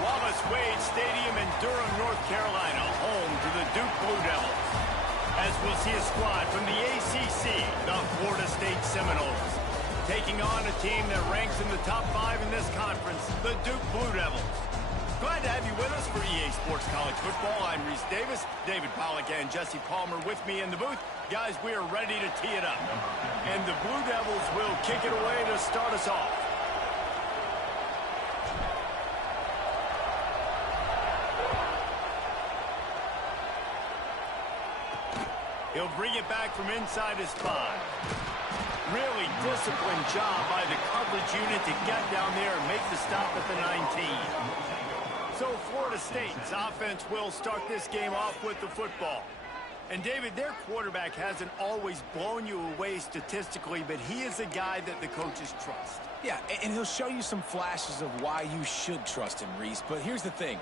Wallace Wade Stadium in Durham, North Carolina, home to the Duke Blue Devils. As we'll see a squad from the ACC, the Florida State Seminoles, taking on a team that ranks in the top 5 in this conference, the Duke Blue Devils. Glad to have you with us for EA Sports College Football. I'm Reese Davis, David Pollack and Jesse Palmer with me in the booth. Guys, we are ready to tee it up. And the Blue Devils will kick it away to start us off. He'll bring it back from inside his 5. Really disciplined job by the coverage unit to get down there and make the stop at the 19. So Florida State's offense will start this game off with the football. And David, their quarterback hasn't always blown you away statistically, but he is a guy that the coaches trust. Yeah, and he'll show you some flashes of why you should trust him, Reese. But here's the thing.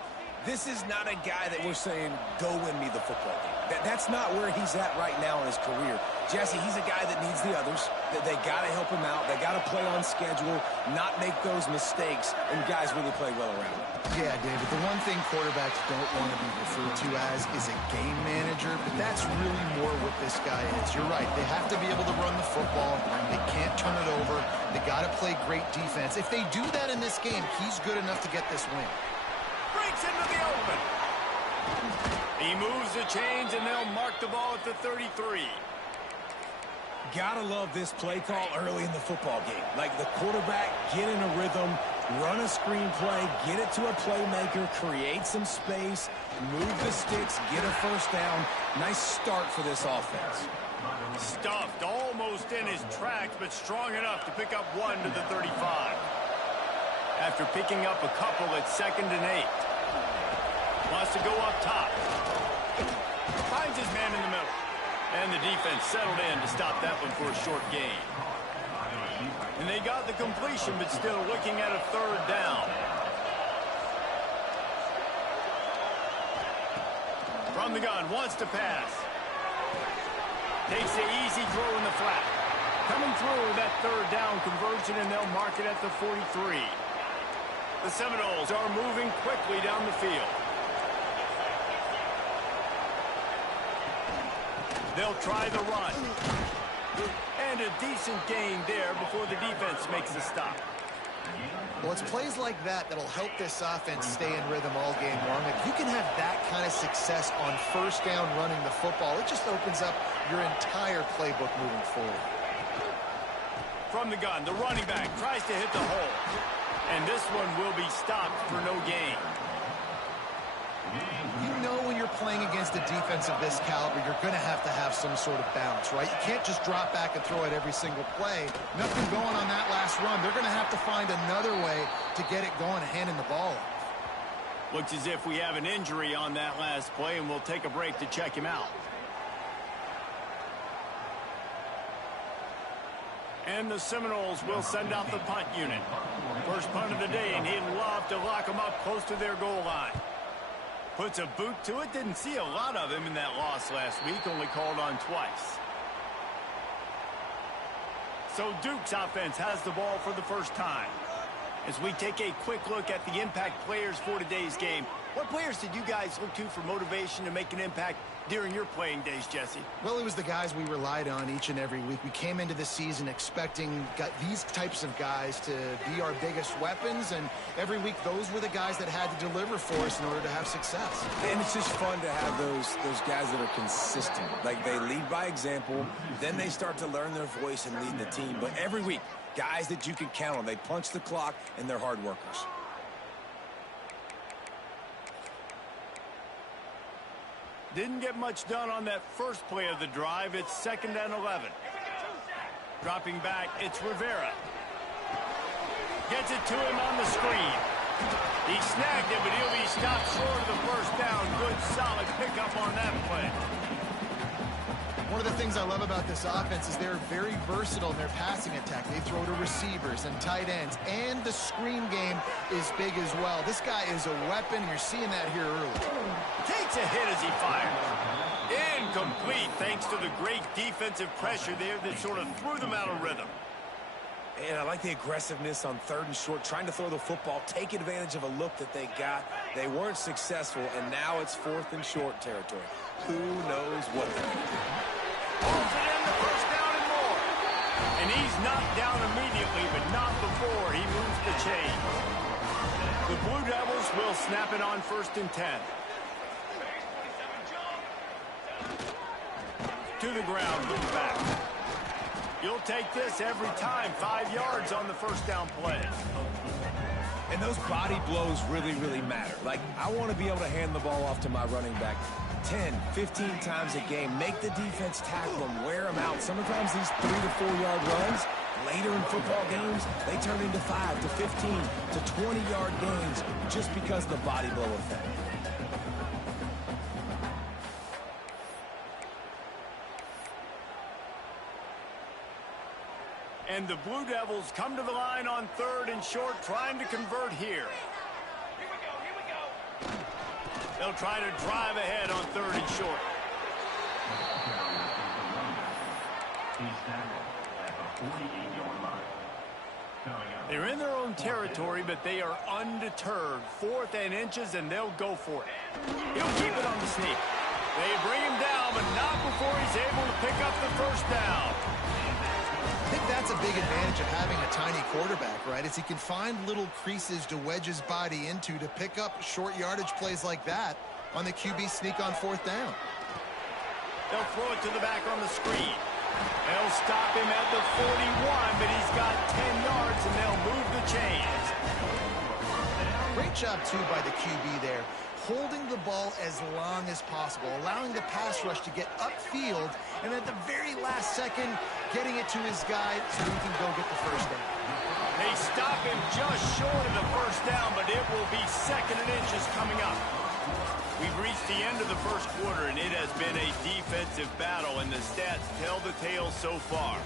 This is not a guy that we're saying, go win me the football game. That's not where he's at right now in his career. Jesse, he's a guy that needs the others. They got to help him out. They got to play on schedule, not make those mistakes, and guys really play well around him. Yeah, David, the one thing quarterbacks don't want to be referred to as is a game manager, but that's really more what this guy is. You're right. They have to be able to run the football. They can't turn it over. They got to play great defense. If they do that in this game, he's good enough to get this win. Breaks into the open. He moves the chains, and they'll mark the ball at the 33. Gotta love this play call early in the football game. Like the quarterback, get in a rhythm, run a screen play, get it to a playmaker, create some space, move the sticks, get a first down. Nice start for this offense. Stuffed almost in his tracks, but strong enough to pick up 1 to the 35. After picking up a couple at 2nd and 8. Wants to go up top. Finds his man in the middle. And the defense settled in to stop that one for a short gain. And they got the completion, but still looking at a 3rd down. From the gun, wants to pass. Takes the easy throw in the flat. Coming through that 3rd down conversion, and they'll mark it at the 43. The Seminoles are moving quickly down the field. They'll try the run. And a decent gain there before the defense makes the stop. Well, it's plays like that that'll help this offense stay in rhythm all game long. If you can have that kind of success on 1st down running the football, it just opens up your entire playbook moving forward. From the gun, the running back tries to hit the hole. And this one will be stopped for no gain. You know when you're playing against a defense of this caliber, you're going to have some sort of balance, right? You can't just drop back and throw it every single play. Nothing going on that last run. They're going to have to find another way to get it going and handing the ball off. Looks as if we have an injury on that last play, and we'll take a break to check him out. And the Seminoles will send out the punt unit. First punt of the day, and he'd love to lock them up close to their goal line. Puts a boot to it. Didn't see a lot of him in that loss last week. Only called on twice. So Duke's offense has the ball for the first time. As we take a quick look at the impact players for today's game, what players did you guys look to for motivation to make an impact during your playing days, Jesse? Well, it was the guys we relied on each and every week. We came into the season expecting these types of guys to be our biggest weapons, and every week those were the guys that had to deliver for us in order to have success. And it's just fun to have those guys that are consistent. Like they lead by example, then they start to learn their voice and lead the team. But every week, guys that you can count on, they punch the clock and they're hard workers. Didn't get much done on that first play of the drive. It's 2nd and 11. Dropping back, it's Rivera. Gets it to him on the screen. He snagged it, but he'll be stopped short of the first down. Good, solid pickup on that play. One of the things I love about this offense is they're very versatile in their passing attack. They throw to receivers and tight ends, and the screen game is big as well. This guy is a weapon. You're seeing that here early. Takes a hit as he fires. Incomplete, thanks to the great defensive pressure there that sort of threw them out of rhythm. And I like the aggressiveness on 3rd and short, trying to throw the football, take advantage of a look that they got. They weren't successful, and now it's 4th and short territory. Who knows what they're going to do? Pulls it in, the first down and more. And he's knocked down immediately, but not before he moves the chains. The Blue Devils will snap it on 1st and 10. To the ground, look back. You'll take this every time. 5 yards on the first down play. And those body blows really, really matter. Like, I want to be able to hand the ball off to my running back 10, 15 times a game. Make the defense tackle them, wear them out. Sometimes these 3 to 4 yard runs, later in football games, they turn into 5 to 15 to 20 yard gains just because of the body blow effect. And the Blue Devils come to the line on 3rd and short, trying to convert here. They'll try to drive ahead on 3rd and short. They're in their own territory, but they are undeterred. 4th and inches, and they'll go for it. He'll keep it on the sneak. They bring him down, but not before he's able to pick up the first down. I think that's a big advantage of having a tiny quarterback, right? Is he can find little creases to wedge his body into to pick up short yardage plays like that on the QB sneak on 4th down. They'll throw it to the back on the screen. They'll stop him at the 41, but he's got 10 yards, and they'll move the chains. Great job, too, by the QB there, holding the ball as long as possible, allowing the pass rush to get upfield, and at the very last second, getting it to his guy so he can go get the first down. They stop him just short of the first down, but it will be 2nd and inches coming up. We've reached the end of the first quarter, and it has been a defensive battle, and the stats tell the tale so far.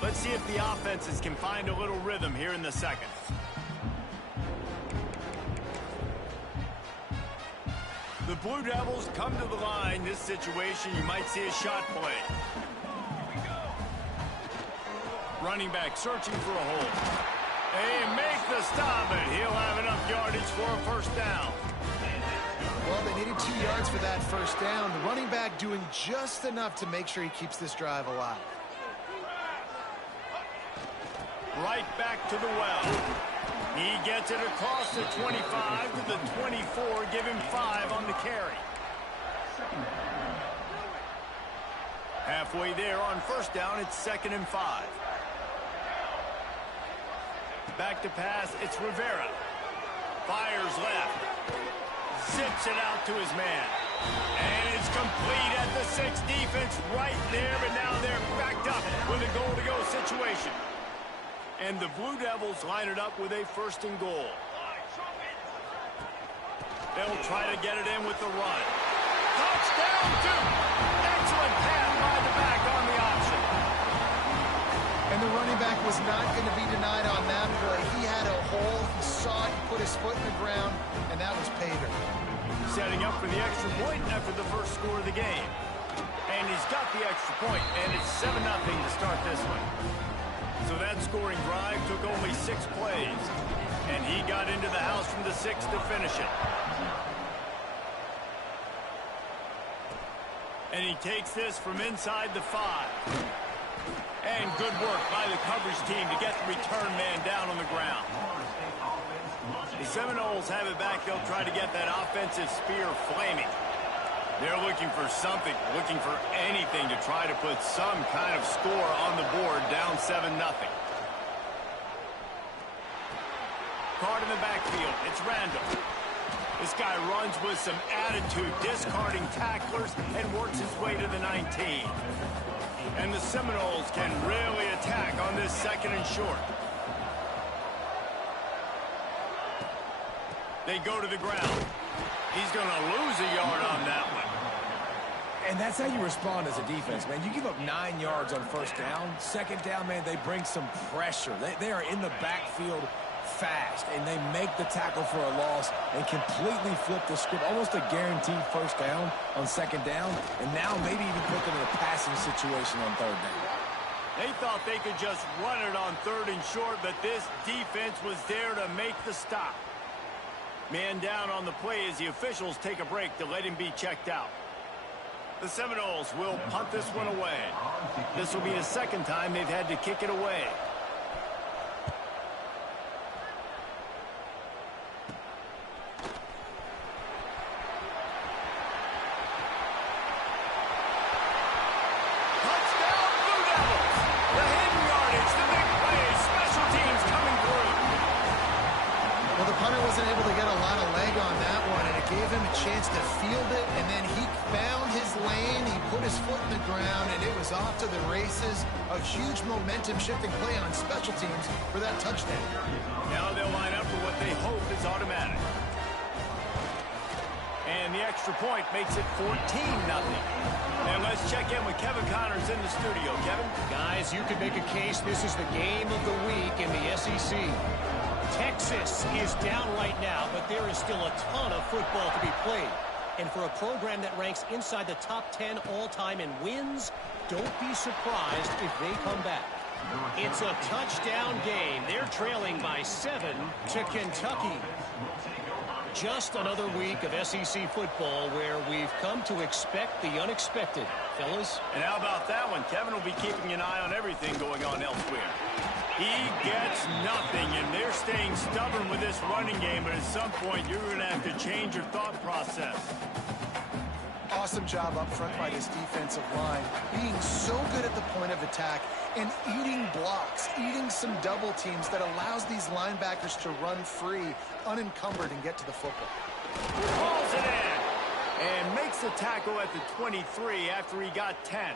Let's see if the offenses can find a little rhythm here in the second. The Blue Devils come to the line. This situation, you might see a shot play. Running back searching for a hole. They make the stop, but he'll have enough yardage for a first down. Well, they needed 2 yards for that first down. The running back doing just enough to make sure he keeps this drive alive. Right back to the well. He gets it across the 25 to the 24. Give him 5 on the carry. Halfway there on first down, it's 2nd and 5. Back to pass, it's Rivera. Fires left. Zips it out to his man. And it's complete at the 6. Defense right there, but now they're backed up with a goal-to-go situation. And the Blue Devils line it up with a 1st and goal. They'll try to get it in with the run. Touchdown, Duke! Excellent pass by the back on the option. And the running back was not going to be denied on that play. He had a hole, he saw it, he put his foot in the ground, and that was pay dirt. Setting up for the extra point after the first score of the game. And he's got the extra point, and it's 7-0 to start this one. So that scoring drive took only 6 plays, and he got into the house from the 6 to finish it. And he takes this from inside the 5. And good work by the coverage team to get the return man down on the ground. The Seminoles have it back. They'll try to get that offensive spear flaming. They're looking for something, looking for anything to try to put some kind of score on the board, down 7-0. Card in the backfield, it's Randall. This guy runs with some attitude, discarding tacklers, and works his way to the 19. And the Seminoles can really attack on this 2nd and short. They go to the ground. He's going to lose a yard on that one. And that's how you respond as a defense, man. You give up 9 yards on first down. 2nd down, man, they bring some pressure. They are in the backfield fast, and they make the tackle for a loss and completely flip the script. Almost a guaranteed first down on second down, and now maybe even put them in a passing situation on third down. They thought they could just run it on third and short, but this defense was there to make the stop. Man down on the play as the officials take a break to let him be checked out. The Seminoles will punt this one away. This will be the second time they've had to kick it away. Touchdown, Blue Devils! The hidden yardage, the big play, special teams coming through. Well, the punter wasn't able to get a lot of leg on that one, and it gave him a chance to field it, and then he found his lane, he put his foot in the ground, and it was off to the races. A huge momentum-shifting play on special teams for that touchdown. Now they'll line up for what they hope is automatic. And the extra point makes it 14-0. And let's check in with Kevin Connors in the studio. Kevin? Guys, you could make a case this is the game of the week in the SEC. Texas is down right now, but there is still a ton of football to be played. And for a program that ranks inside the top 10 all-time in wins, don't be surprised if they come back. It's a touchdown game. They're trailing by 7 to Kentucky. Just another week of SEC football where we've come to expect the unexpected, fellas. And how about that one? Kevin will be keeping an eye on everything going on elsewhere. He gets nothing, and they're staying stubborn with this running game, but at some point you're going to have to change your thought process. Awesome job up front by this defensive line, being so good at the point of attack and eating blocks, eating some double teams that allows these linebackers to run free, unencumbered, and get to the football. Pulls it in and makes the tackle at the 23 after he got 10.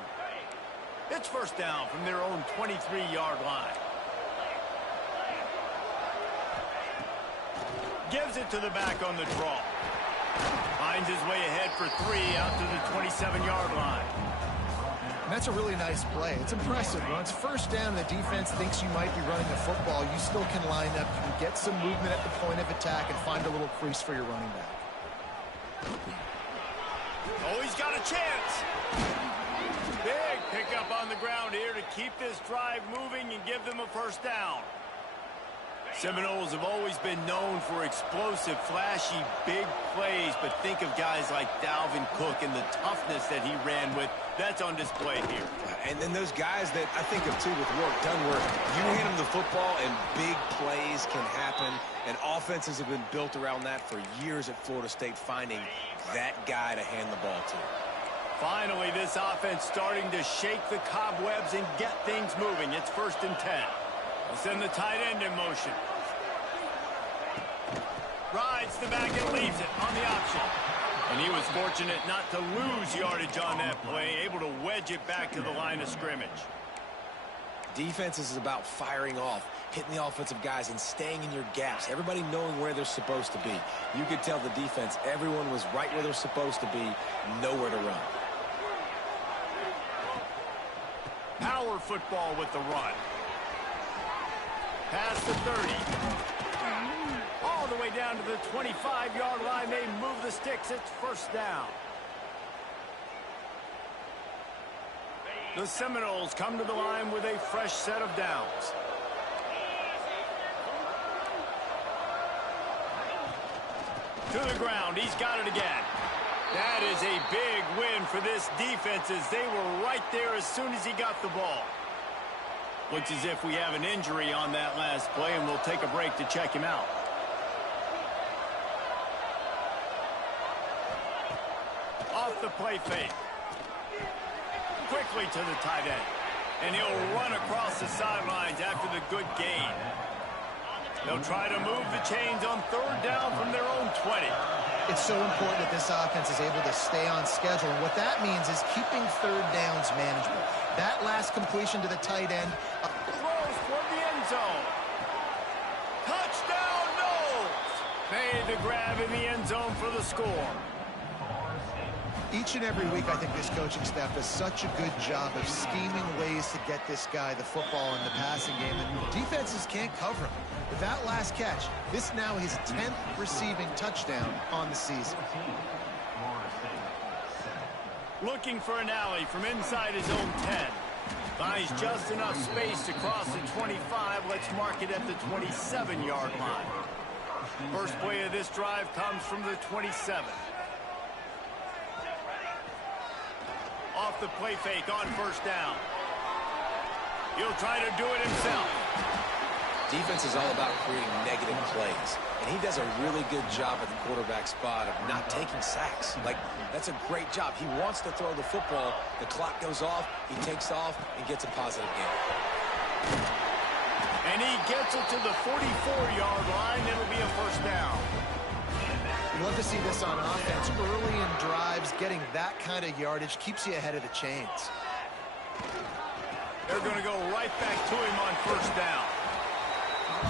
It's first down from their own 23-yard line. Gives it to the back on the draw. Finds his way ahead for 3 out to the 27-yard line. And that's a really nice play. It's impressive. When it's first down, the defense thinks you might be running the football. You still can line up. You can get some movement at the point of attack and find a little crease for your running back. Oh, he's got a chance. Big pickup on the ground here to keep this drive moving and give them a first down. Seminoles have always been known for explosive, flashy, big plays, but think of guys like Dalvin Cook and the toughness that he ran with. That's on display here. And then those guys that I think of, too, with work done work. You hand them the football, and big plays can happen. And offenses have been built around that for years at Florida State, finding that guy to hand the ball to. Finally, this offense starting to shake the cobwebs and get things moving. It's 1st and 10. They'll send the tight end in motion. Rides the back and leaves it on the option. And he was fortunate not to lose yardage on that play, able to wedge it back to the line of scrimmage. Defense is about firing off, hitting the offensive guys, and staying in your gaps. Everybody knowing where they're supposed to be. You could tell the defense, everyone was right where they're supposed to be, nowhere to run. Power football with the run. Past the 30. All the way down to the 25-yard line. They move the sticks. It's first down. The Seminoles come to the line with a fresh set of downs. To the ground. He's got it again. That is a big win for this defense as they were right there as soon as he got the ball. Looks as if we have an injury on that last play, and we'll take a break to check him out. Off the play fake. Quickly to the tight end. And he'll run across the sidelines after the good gain. They'll try to move the chains on 3rd down from their own 20. It's so important that this offense is able to stay on schedule. And what that means is keeping 3rd downs manageable. That last completion to the tight end. Throws toward the end zone. Touchdown, Noles! Made the grab in the end zone for the score. Each and every week, I think this coaching staff does such a good job of scheming ways to get this guy the football in the passing game, and defenses can't cover him. With that last catch, this now his 10th receiving touchdown on the season. Looking for an alley from inside his own 10. Finds just enough space to cross the 25. Let's mark it at the 27-yard line. First play of this drive comes from the 27. Off the play fake on first down. He'll try to do it himself. Defense is all about creating negative plays, and he does a really good job at the quarterback spot of not taking sacks. Like, that's a great job. He wants to throw the football. The clock goes off, he takes off, and gets a positive gain. And he gets it to the 44-yard line. It'll be a first down. You love to see this on offense. Early in drives, getting that kind of yardage keeps you ahead of the chains. They're going to go right back to him on first down.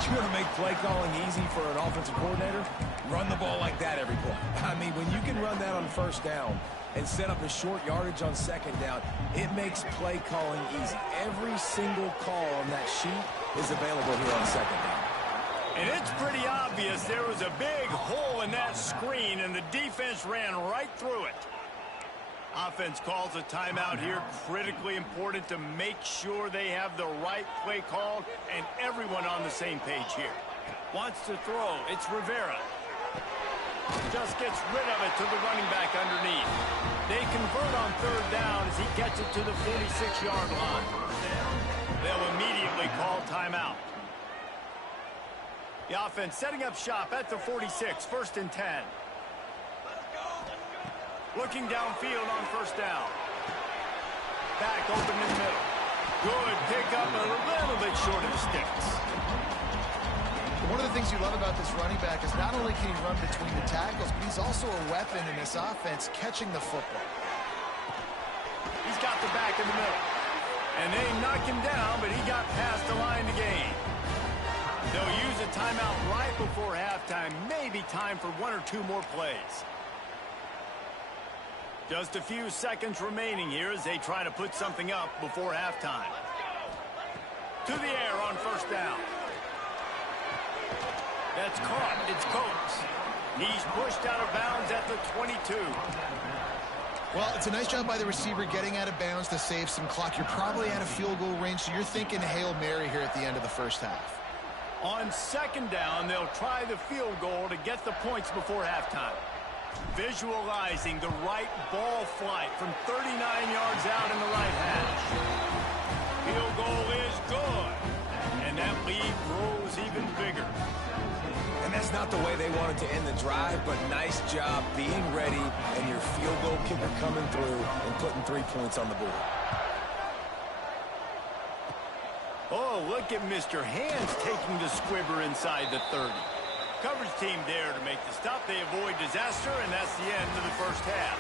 You want to make play calling easy for an offensive coordinator? Run the ball like that every play. I mean, when you can run that on first down and set up a short yardage on second down, it makes play calling easy. Every single call on that sheet is available here on second down. And it's pretty obvious there was a big hole in that screen, and the defense ran right through it. Offense calls a timeout here. Critically important to make sure they have the right play called and everyone on the same page here. Wants to throw. It's Rivera. Just gets rid of it to the running back underneath. They convert on third down as he gets it to the 46-yard line. They'll immediately call timeout. The offense setting up shop at the 46, first and 10. Looking downfield on first down. Back open in the middle. Good pickup, a little bit short of the sticks. One of the things you love about this running back is not only can he run between the tackles, but he's also a weapon in this offense, catching the football. He's got the back in the middle. And they knock him down, but he got past the line to gain. They'll use a timeout right before halftime. Maybe time for one or two more plays. Just a few seconds remaining here as they try to put something up before halftime. To the air on first down. That's caught. It's Coates. He's pushed out of bounds at the 22. Well, it's a nice job by the receiver getting out of bounds to save some clock. You're probably out of field goal range, so you're thinking Hail Mary here at the end of the first half. On second down, they'll try the field goal to get the points before halftime. Visualizing the right ball flight from 39 yards out in the right hash. Field goal is good. And that lead grows even bigger. And that's not the way they wanted to end the drive, but nice job being ready and your field goal kicker coming through and putting 3 points on the board. Oh, look at Mr. Hands taking the squibber inside the 30. Coverage team there to make the stop. They avoid disaster, and that's the end of the first half.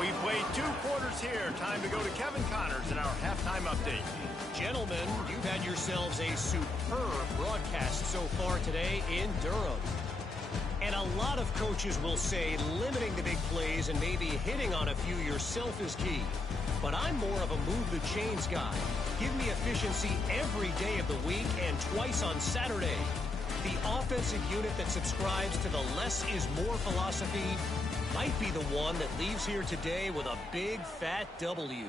We've played 2 quarters here. Time to go to Kevin Connors in our halftime update. Gentlemen, you've had yourselves a superb broadcast so far today in Durham. And a lot of coaches will say limiting the big plays and maybe hitting on a few yourself is key. But I'm more of a move the chains guy. Give me efficiency every day of the week and twice on Saturday. The offensive unit that subscribes to the less is more philosophy might be the one that leaves here today with a big fat W.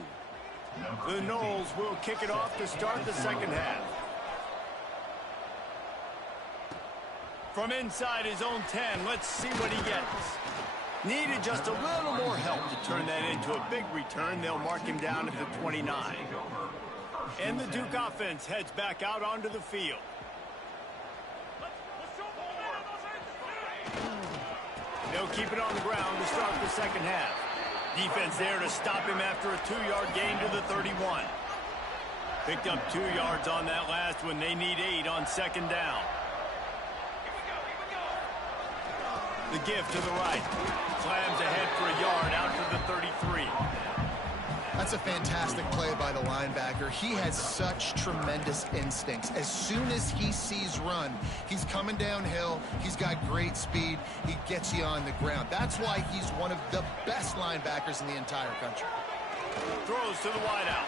The Noles will kick it off to start the second half. From inside his own 10, let's see what he gets. Needed just a little more help to turn that into a big return. They'll mark him down at the 29. And the Duke offense heads back out onto the field. They'll keep it on the ground to start the second half. Defense there to stop him after a 2-yard gain to the 31. Picked up 2 yards on that last one. They need 8 on second down. The give to the right. Slams ahead for a yard out to the 33. That's a fantastic play by the linebacker. He has such tremendous instincts. As soon as he sees run, he's coming downhill. He's got great speed. He gets you on the ground. That's why he's one of the best linebackers in the entire country. Throws to the wideout.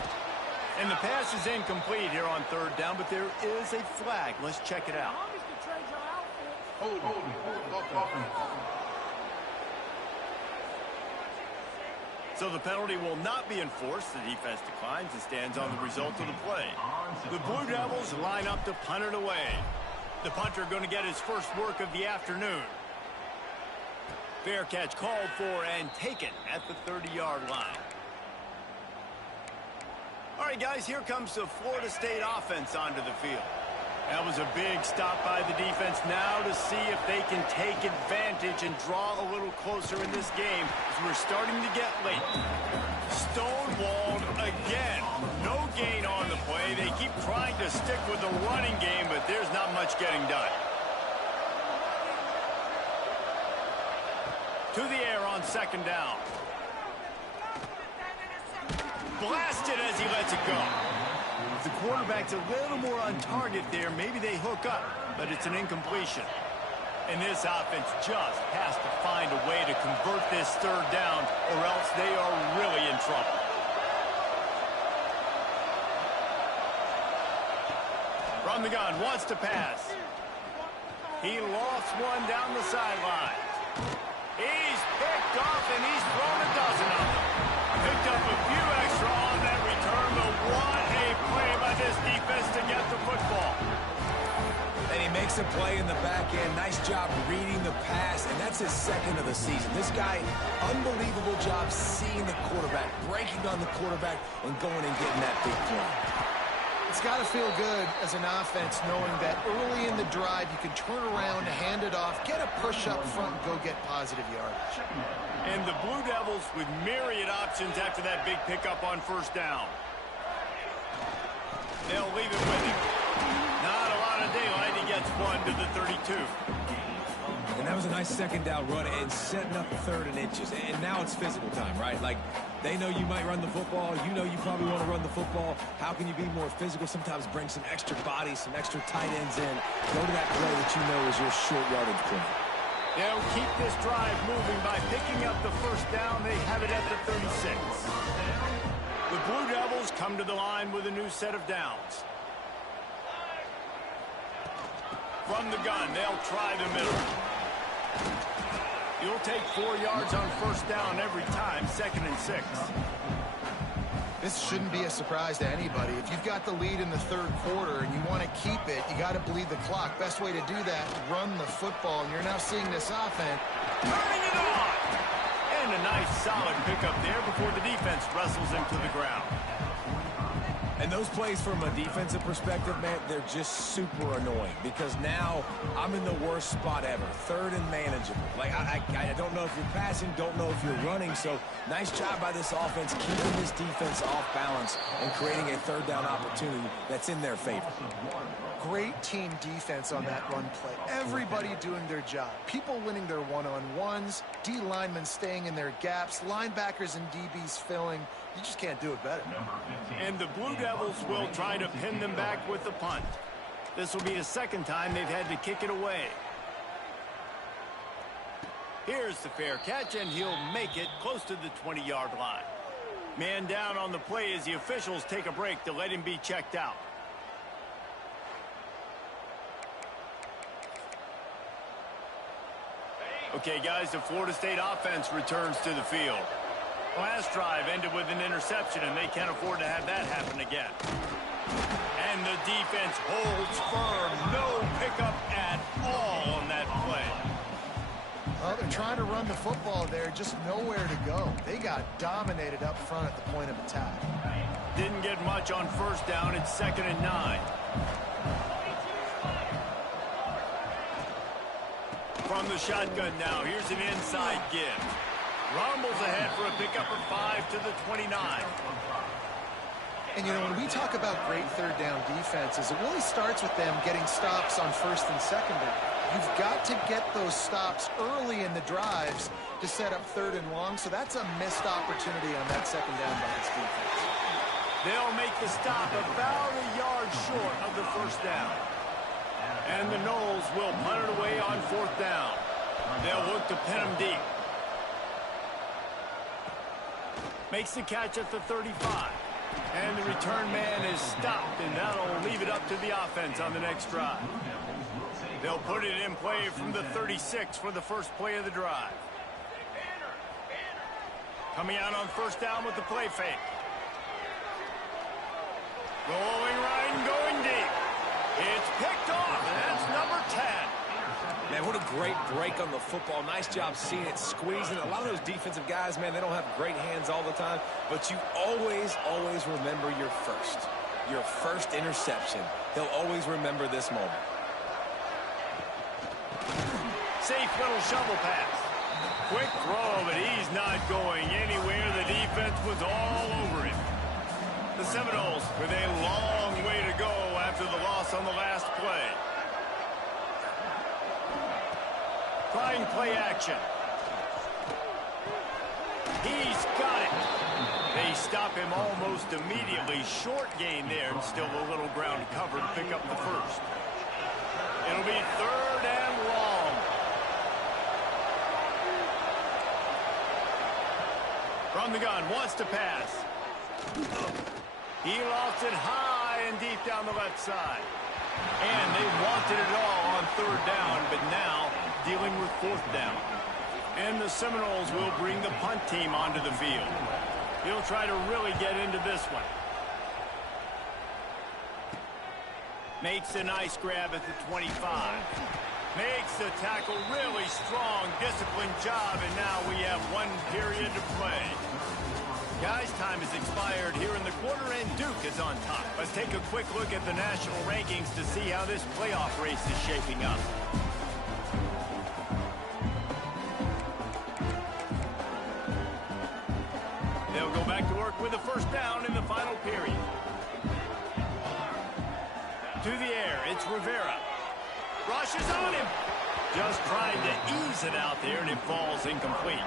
And the pass is incomplete here on third down, but there is a flag. Let's check it out. So the penalty will not be enforced. The defense declines and stands on the result of the play. The Blue Devils line up to punt it away. The punter going to get his first work of the afternoon. Fair catch called for and taken at the 30-yard line. All right, guys, here comes the Florida State offense onto the field. That was a big stop by the defense now to see if they can take advantage and draw a little closer in this game as we're starting to get late. Stonewalled again. No gain on the play. They keep trying to stick with the running game, but there's not much getting done. To the air on second down. Blasted as he lets it go. If the quarterback's a little more on target there, maybe they hook up, but it's an incompletion. And this offense just has to find a way to convert this third down, or else they are really in trouble. From the gun, wants to pass. He lost one down the sideline. He's picked off, and he's thrown a dozen of them. Picked up a few extra on that return, but what a play by this defense to get the football. And he makes a play in the back end. Nice job reading the pass, and that's his second of the season. This guy, unbelievable job seeing the quarterback, breaking on the quarterback, and going and getting that big play. It's got to feel good as an offense knowing that early in the drive you can turn around, hand it off, get a push up front, and go get positive yardage. And the Blue Devils with myriad options after that big pickup on first down. They'll leave it with him. Not a lot of daylight. He gets one to the 32. And that was a nice second down run and setting up third and inches. And now it's physical time, right? Like, they know you might run the football. You know you probably want to run the football. How can you be more physical? Sometimes bring some extra bodies, some extra tight ends in. Go to that play that you know is your short yardage play. They'll keep this drive moving by picking up the first down. They have it at the 36. The Blue Devils come to the line with a new set of downs. From the gun, they'll try the middle. You'll take 4 yards on first down every time, 2nd and 6. This shouldn't be a surprise to anybody. If you've got the lead in the third quarter and you want to keep it, you got to bleed the clock. Best way to do that, run the football. And you're now seeing this offense Turning it on! And a nice solid pickup there before the defense wrestles him to the ground. And those plays from a defensive perspective, man, they're just super annoying because now I'm in the worst spot ever. Third and manageable. Like, I don't know if you're passing, don't know if you're running. So nice job by this offense keeping this defense off balance and creating a third down opportunity that's in their favor. Great team defense on that run play. Everybody doing their job. People winning their one-on-ones, D linemen staying in their gaps, linebackers and DBs filling. You just can't do it better. And the Blue Devils will try to pin them back with the punt. This will be the second time they've had to kick it away. Here's the fair catch, and he'll make it close to the 20-yard line. Man down on the play as the officials take a break to let him be checked out. Okay, guys, the Florida State offense returns to the field. Last drive ended with an interception, and they can't afford to have that happen again. And the defense holds firm. No pickup at all on that play. Well, they're trying to run the football there, just nowhere to go. They got dominated up front at the point of attack. Didn't get much on first down. It's 2nd and 9. From the shotgun now, here's an inside give. Rumbles ahead for a pickup of 5 to the 29. And, you know, when we talk about great third down defenses, it really starts with them getting stops on first and second down. You've got to get those stops early in the drives to set up 3rd and long, so that's a missed opportunity on that 2nd down by this defense. They'll make the stop about a yard short of the 1st down. And the Noles will punt it away on 4th down. They'll look to pin them deep. Makes the catch at the 35. And the return man is stopped, and that'll leave it up to the offense on the next drive. They'll put it in play from the 36 for the first play of the drive. Coming out on 1st down with the play fake. Going right and going deep. It's picked off. That's number 10. Man, what a great break on the football. Nice job seeing it, squeezing. A lot of those defensive guys, man, they don't have great hands all the time, but you always, always remember your first interception. He'll always remember this moment. Safe little shovel pass. Quick throw, but he's not going anywhere. The defense was all over him. The Seminoles with a long way to go after the loss on the last play. Trying play action. He's got it. They stop him almost immediately. Short gain there, and still a little ground cover to pick up the first. It'll be 3rd and long. From the gun, wants to pass. He lost it high and deep down the left side. And they wanted it all on 3rd down, but now dealing with 4th down. And the Seminoles will bring the punt team onto the field. He'll try to really get into this one. Makes a nice grab at the 25. Makes the tackle really strong, disciplined job, and now we have 1 period to play. Guys, time has expired here in the quarter, and Duke is on top. Let's take a quick look at the national rankings to see how this playoff race is shaping up. They'll go back to work with a 1st down in the final period. To the air, it's Rivera. Rushes on him. Just trying to ease it out there, and it falls incomplete.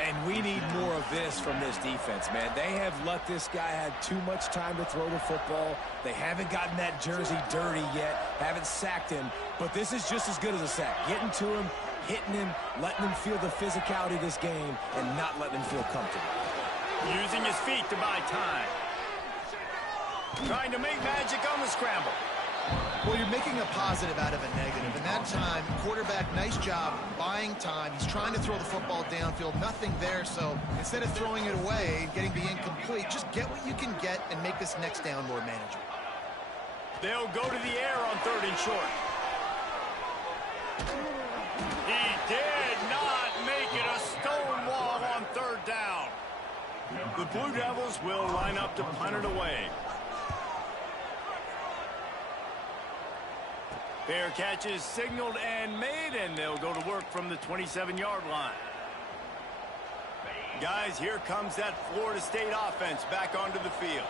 And we need more of this from this defense, man. They have let this guy have too much time to throw the football. They haven't gotten that jersey dirty yet, haven't sacked him, but this is just as good as a sack. Getting to him, hitting him, letting him feel the physicality of this game, and not letting him feel comfortable. Using his feet to buy time. Trying to make magic on the scramble. Well, you're making a positive out of a negative. In that time, quarterback, nice job buying time. He's trying to throw the football downfield. Nothing there, so instead of throwing it away and getting the incomplete, just get what you can get and make this next down more manageable. They'll go to the air on 3rd and short. He did not make it a stone wall on 3rd down. The Blue Devils will line up to punt it away. Fair catch is signaled and made, and they'll go to work from the 27-yard line. Guys, here comes that Florida State offense back onto the field.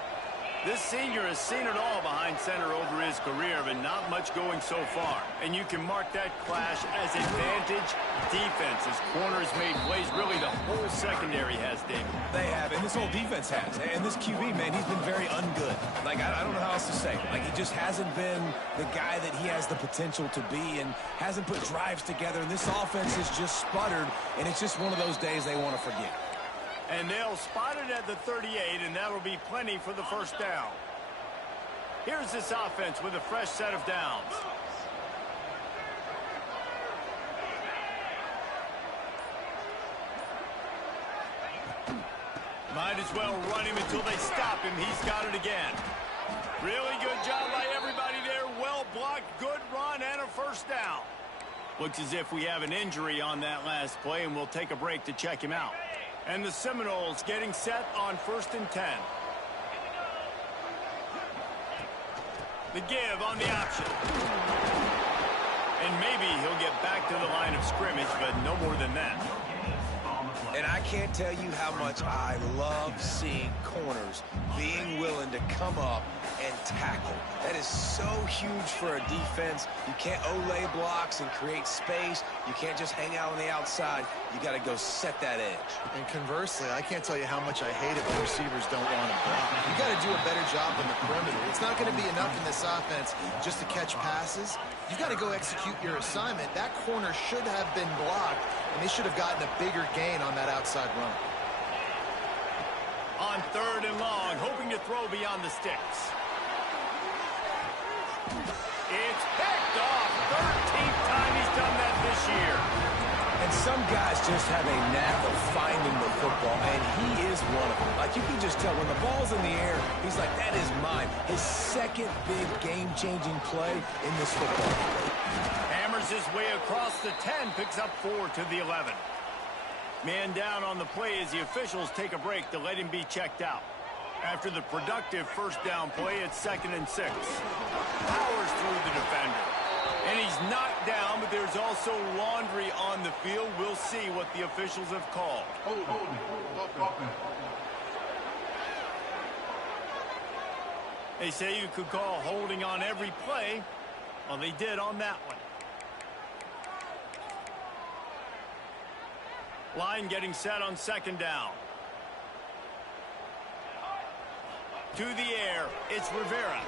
This senior has seen it all behind center over his career, but not much going so far. And you can mark that clash as advantage defense, as corners made plays. Really, the whole secondary has, David. They have, and this whole defense has. And this QB, man, he's been very ungood. Like, I don't know how else to say it. Like, he just hasn't been the guy that he has the potential to be and hasn't put drives together. And this offense has just sputtered, and it's just one of those days they want to forget. And they'll spot it at the 38, and that'll be plenty for the 1st down. Here's this offense with a fresh set of downs. Might as well run him until they stop him. He's got it again. Really good job by everybody there. Well blocked, good run, and a 1st down. Looks as if we have an injury on that last play, and we'll take a break to check him out. And the Seminoles getting set on 1st and 10. The give on the option. And maybe he'll get back to the line of scrimmage, but no more than that. And I can't tell you how much I love seeing corners being willing to come up and tackle. That is so huge for a defense. You can't olay blocks and create space. You can't just hang out on the outside. You got to go set that edge. And conversely, I can't tell you how much I hate it when receivers don't want to block. You got to do a better job on the perimeter. It's not going to be enough in this offense just to catch passes. You've got to go execute your assignment. That corner should have been blocked, and they should have gotten a bigger gain on that outside run. On 3rd and long, hoping to throw beyond the sticks. It's picked off. 13th time he's done that this year. And some guys just have a knack of finding the football, and he is one of them. Like, you can just tell when the ball's in the air, he's like, that is mine. His second big game-changing play in this football game. Hammers his way across the 10, picks up 4 to the 11. Man down on the play as the officials take a break to let him be checked out. After the productive first down play, it's 2nd and 6. Powers through the defender. And he's knocked down, but there's also laundry on the field. We'll see what the officials have called. They say you could call holding on every play. Well, they did on that one. Line getting set on 2nd down. To the air, it's Rivera.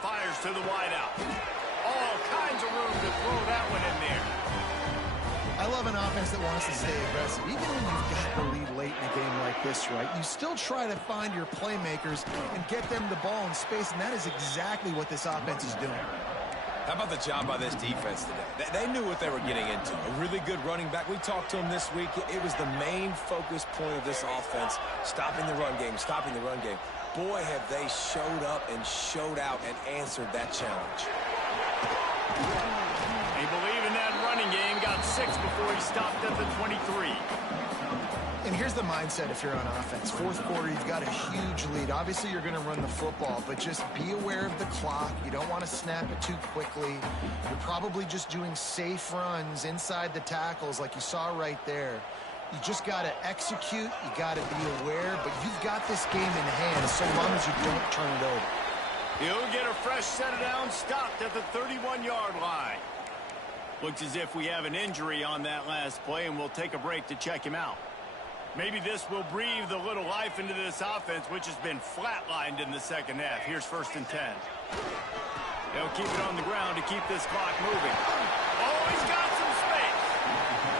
Fires to the wideout. All kinds of room to throw that one in there. I love an offense that wants to stay aggressive. Even when you've got the lead late in a game like this, right, you still try to find your playmakers and get them the ball in space, and that is exactly what this offense is doing. How about the job by this defense today? They knew what they were getting into. A really good running back. We talked to him this week. It was the main focus point of this offense, stopping the run game, stopping the run game. Boy, have they showed up and showed out and answered that challenge. They believe in that running game. Got 6 before he stopped at the 23. And here's the mindset if you're on offense. 4th quarter, you've got a huge lead. Obviously, you're going to run the football, but just be aware of the clock. You don't want to snap it too quickly. You're probably just doing safe runs inside the tackles like you saw right there. You just got to execute. You got to be aware, but you've got this game in hand so long as you don't turn it over. He'll get a fresh set of downs, stopped at the 31-yard line. Looks as if we have an injury on that last play, and we'll take a break to check him out. Maybe this will breathe a little life into this offense, which has been flatlined in the 2nd half. Here's 1st and 10. They'll keep it on the ground to keep this clock moving. Oh, he's got some space.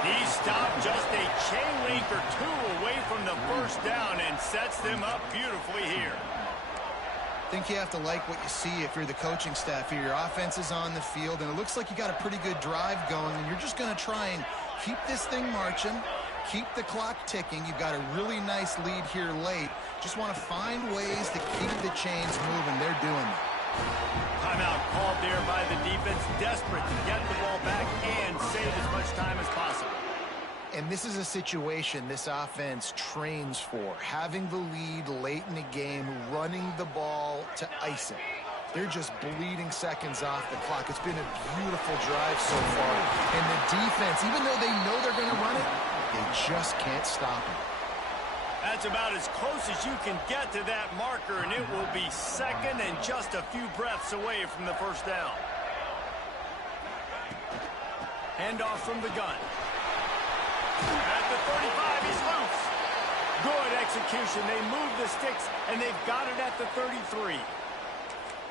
He stopped just a chain link or 2 away from the first down and sets them up beautifully here. I think you have to like what you see if you're the coaching staff here. Your offense is on the field, and it looks like you got a pretty good drive going, and you're just going to try and keep this thing marching. Keep the clock ticking. You've got a really nice lead here late. Just want to find ways to keep the chains moving. They're doing it. Timeout called there by the defense, desperate to get the ball back and save as much time as possible. And this is a situation this offense trains for. Having the lead late in the game, running the ball to ice it. They're just bleeding seconds off the clock. It's been a beautiful drive so far. And the defense, even though they know they're going to run it, they just can't stop it. That's about as close as you can get to that marker, and it will be 2nd and just a few breaths away from the first down. Handoff from the gun. At the 35, he's loose. Good execution. They move the sticks, and they've got it at the 33.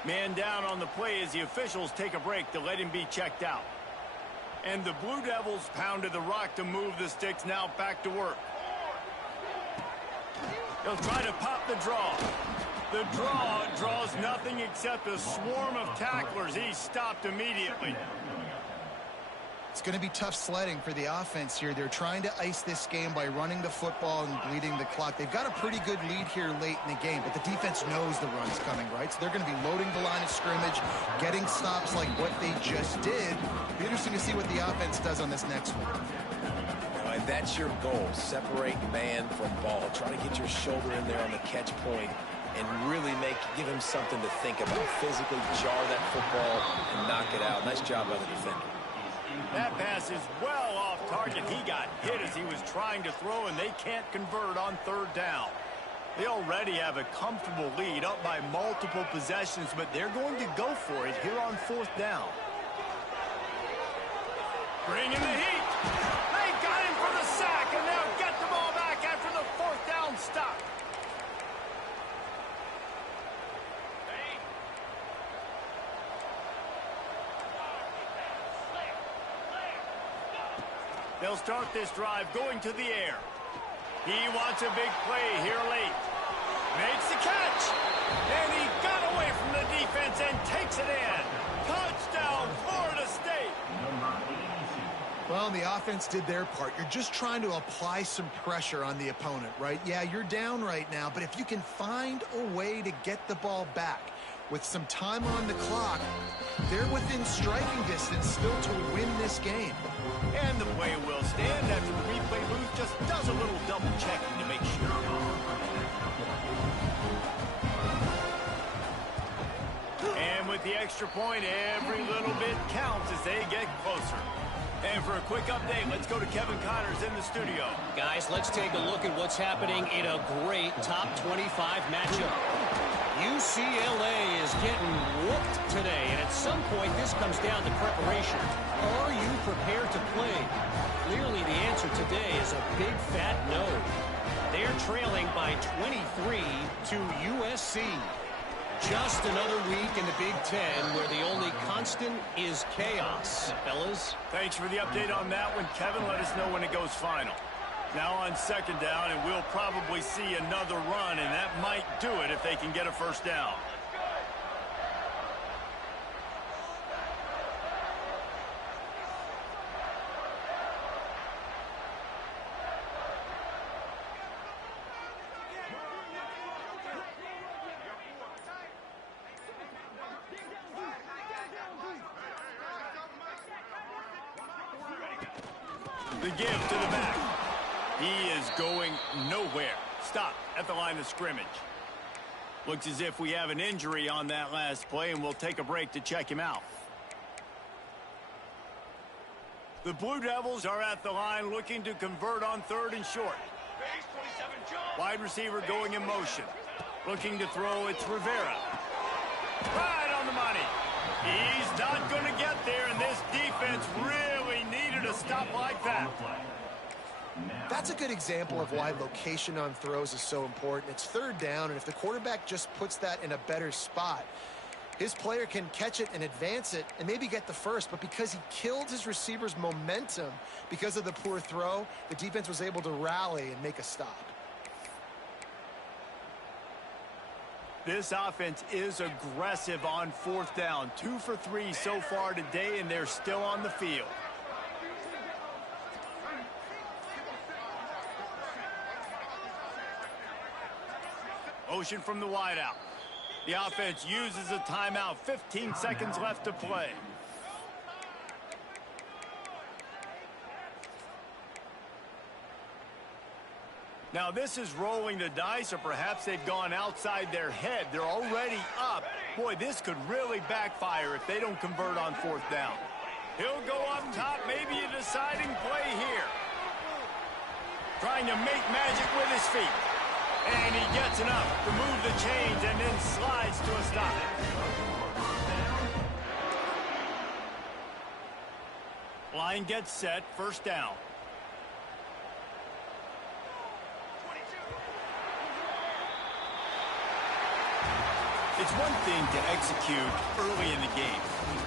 Man down on the play as the officials take a break to let him be checked out. And the Blue Devils pounded the rock to move the sticks, now back to work. He'll try to pop the draw. The draw draws nothing except a swarm of tacklers. He's stopped immediately. It's going to be tough sledding for the offense here. They're trying to ice this game by running the football and bleeding the clock. They've got a pretty good lead here late in the game, but the defense knows the run's coming, right? So they're going to be loading the line of scrimmage, getting stops like what they just did. It'll be interesting to see what the offense does on this next one. And that's your goal. Separate man from ball. Try to get your shoulder in there on the catch point and really give him something to think about. Physically jar that football and knock it out. Nice job by the defender. That pass is well off target. He got hit as he was trying to throw, and they can't convert on 3rd down. They already have a comfortable lead, up by multiple possessions, but they're going to go for it here on 4th down. Bring in the heat. They got him for the sack, and they'll get the ball back after the 4th down stop. They'll start this drive going to the air. He wants a big play here late. Makes the catch. And he got away from the defense and takes it in. Touchdown, Florida State. Well, the offense did their part. You're just trying to apply some pressure on the opponent, right? Yeah, you're down right now, but if you can find a way to get the ball back with some time on the clock, they're within striking distance still to win this game. And the play will stand after the replay booth just does a little double checking to make sure. And with the extra point, every little bit counts as they get closer. And for a quick update, let's go to Kevin Connors in the studio. Guys, let's take a look at what's happening in a great top 25 matchup. UCLA is getting whooped today, and at some point this comes down to preparation. Are you prepared to play? Clearly the answer today is a big fat no. They're trailing by 23 to USC. Just another week in the Big Ten where the only constant is chaos. Fellas? Thanks for the update on that one, Kevin. Let us know when it goes final. Now on 2nd down, and we'll probably see another run, and that might do it if they can get a 1st down. The give to the back. He is going nowhere. Stop at the line of scrimmage. Looks as if we have an injury on that last play, and we'll take a break to check him out. The Blue Devils are at the line looking to convert on 3rd and short. Wide receiver going in motion. Looking to throw, it's Rivera. Right on the money. He's not going to get there, and this defense really needed a stop like that. That's a good example of why location on throws is so important. It's 3rd down, and if the quarterback just puts that in a better spot, his player can catch it and advance it and maybe get the first, but because he killed his receiver's momentum because of the poor throw, the defense was able to rally and make a stop. This offense is aggressive on 4th down. 2 for 3 so far today, and they're still on the field. Motion from the wideout. The offense uses a timeout. 15 seconds left to play. Now this is rolling the dice, or perhaps they've gone outside their head. They're already up. Boy, this could really backfire if they don't convert on 4th down. He'll go up top, maybe a deciding play here. Trying to make magic with his feet. And he gets enough to move the chains and then slides to a stop. Line gets set, 1st down. It's one thing to execute early in the game.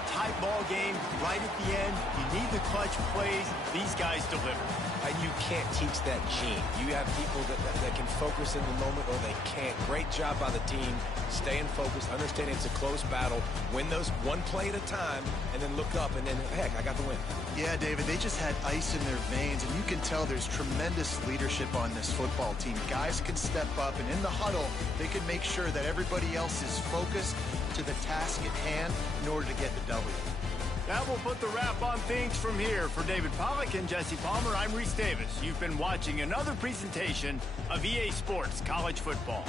Tight ball game, right at the end, you need the clutch plays. These guys deliver. And you can't teach that gene. You have people that can focus in the moment, or they can't. Great job by the team, staying focused, understanding it's a close battle, win those one play at a time, and then look up, and then, heck, I got the win. Yeah, David, they just had ice in their veins, and you can tell there's tremendous leadership on this football team. Guys can step up, and in the huddle, they can make sure that everybody else is focused to the task at hand in order to get the W. That will put the wrap on things from here. For David Pollack and Jesse Palmer, I'm Reese Davis. You've been watching another presentation of EA Sports College Football.